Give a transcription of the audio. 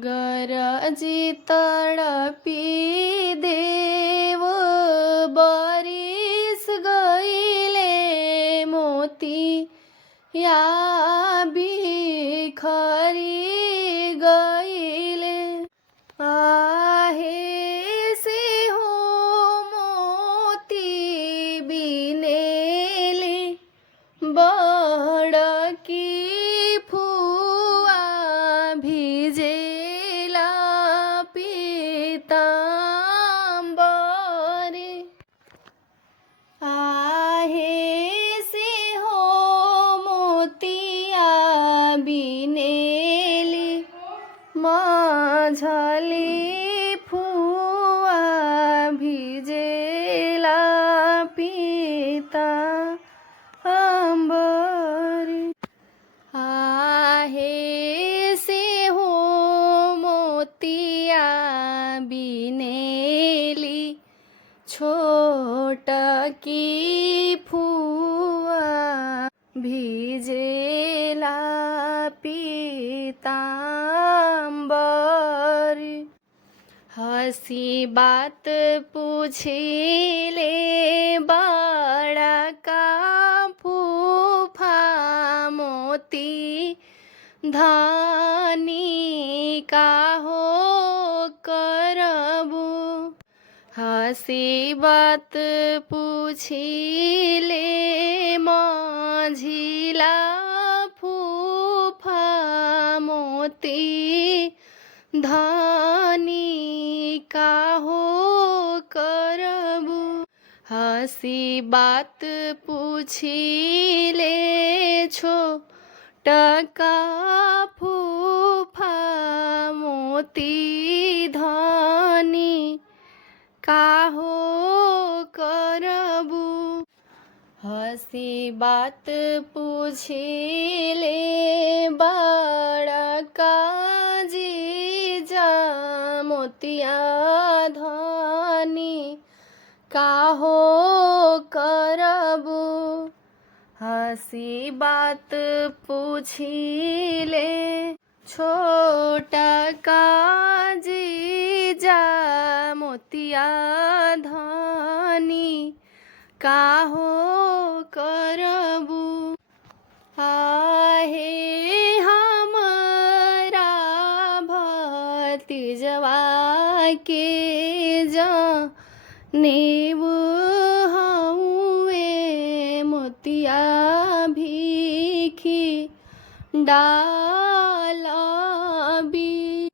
गरजी तडपी देव बरिस गईले मोती या बिखरी गईले आहे से हो मोती बिनेले बडकी फुवा भिजेला पीतांबरे आहे से हो मोतिया बिनेली माझली फुवा भिजेला पीतांबरे आहे से हो मोतिया बिनेली छोटकी फुवा भिजेला पीतांबरी हसी बात पूछिले बड़ा का फूफा मोती धानी का हो करबू हसी बात पूछिले माझिला फूफा मोती धानी का हो करबू हसी बात पूछिले छोटका फूफा मोती धानी का हो करबू हसी बात पूछिले बड़का जीजा मोतिया धानी का हो करबू हसी बात पूछिले छोटका जीजा मोतिया धानी का हो करबू आहे हमारा भतीजवा के जानेब हउए मोतिया भीखी डालबी